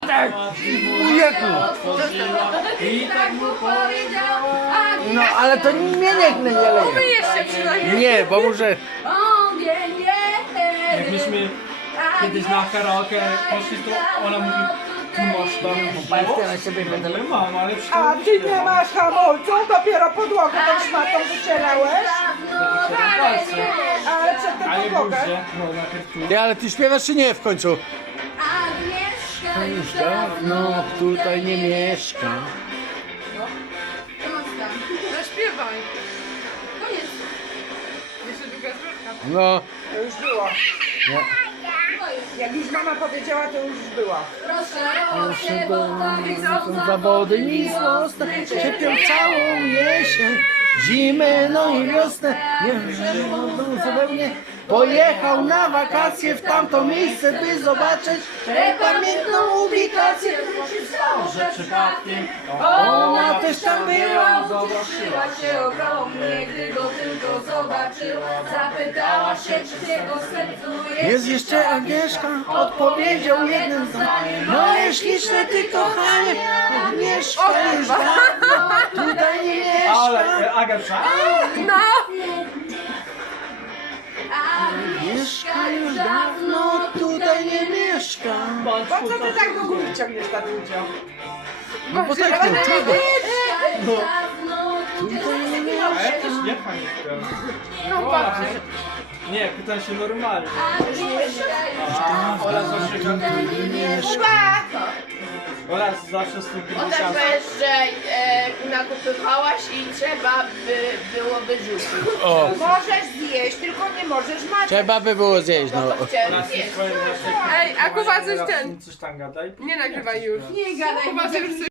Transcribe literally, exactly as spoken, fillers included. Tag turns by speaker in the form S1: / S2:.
S1: Dziadek! Wujku!
S2: I tak mu powiedziała.
S1: No ale to mnie niech nie leje.
S3: Wy jeszcze przynajmniej.
S1: Nie, bo muszę...
S2: Ogień jest.
S4: Jak myśmy kiedyś na karaoke poszli, to ona mówi, ty masz tam
S1: Patrzcie na siebie będę.
S4: Ale mam, ale przecież
S5: A ty nie masz hamulców? Dopiero podłogę tą szmatą wycierałeś? Ale przedtem
S4: Ale
S5: podłogę.
S4: buzie, no najpierw tu.
S1: Ty, ale ty śpiewasz czy nie w końcu?
S2: Agnieszka już
S1: Już dawno tutaj nie mieszka.
S3: Zaśpiewaj.
S2: Koniec.
S3: Jeszcze druga zwrotka.
S1: No.
S5: To już było. Jak już mama powiedziała, to już było.
S2: Proszę się, bo tak
S1: Są zawody nic mocne, cierpią całą jesień, zimę, no i wiosnę. Nie wiem, że zupełnie pojechał na wakacje w tamto miejsce, by zobaczyć pamiętną ubikację.
S4: Że przypadkiem
S1: Ona też tam była.
S2: Cieszyła się ogromnie, gdy go tylko zobaczyła. Zapytała się, czy w jego sercu jest.
S1: Jest jeszcze Agnieszka, odpowiedział jednym zdaniem. Moje śliczne ty kochanie, Agnieszka już dawno tutaj nie mieszka.
S4: Ale e, Aga przyszła.
S1: Agnieszka już dawno tutaj nie mieszka.
S5: Po co ty tak do góry ciągniesz, tatucio?
S1: No bo tak nie, czego?
S2: Dawno
S1: Tutaj nie
S4: A ja
S1: mieszka.
S4: też nie pamiętam.
S3: No patrzcie.
S4: Nie, pytam się normalnie.
S2: Agnieszka
S4: Ola zawsze
S1: Nie mieszka.
S4: Ola zawsze z tym
S6: O tak
S4: krytykantem.
S6: powiesz, że e, nakupywałaś i trzeba by było wyrzucić.
S1: O,
S5: Możesz zjeść, tylko nie możesz mać.
S1: trzeba by było zjeść, no.
S6: No to chciałem
S4: Raz
S6: zjeść.
S4: swoje
S3: Ej, a Kuba coś ten-
S4: Coś tam gadaj.
S3: Nie nagrywaj już.
S2: Nie gadaj,
S3: Kuba, ty już coś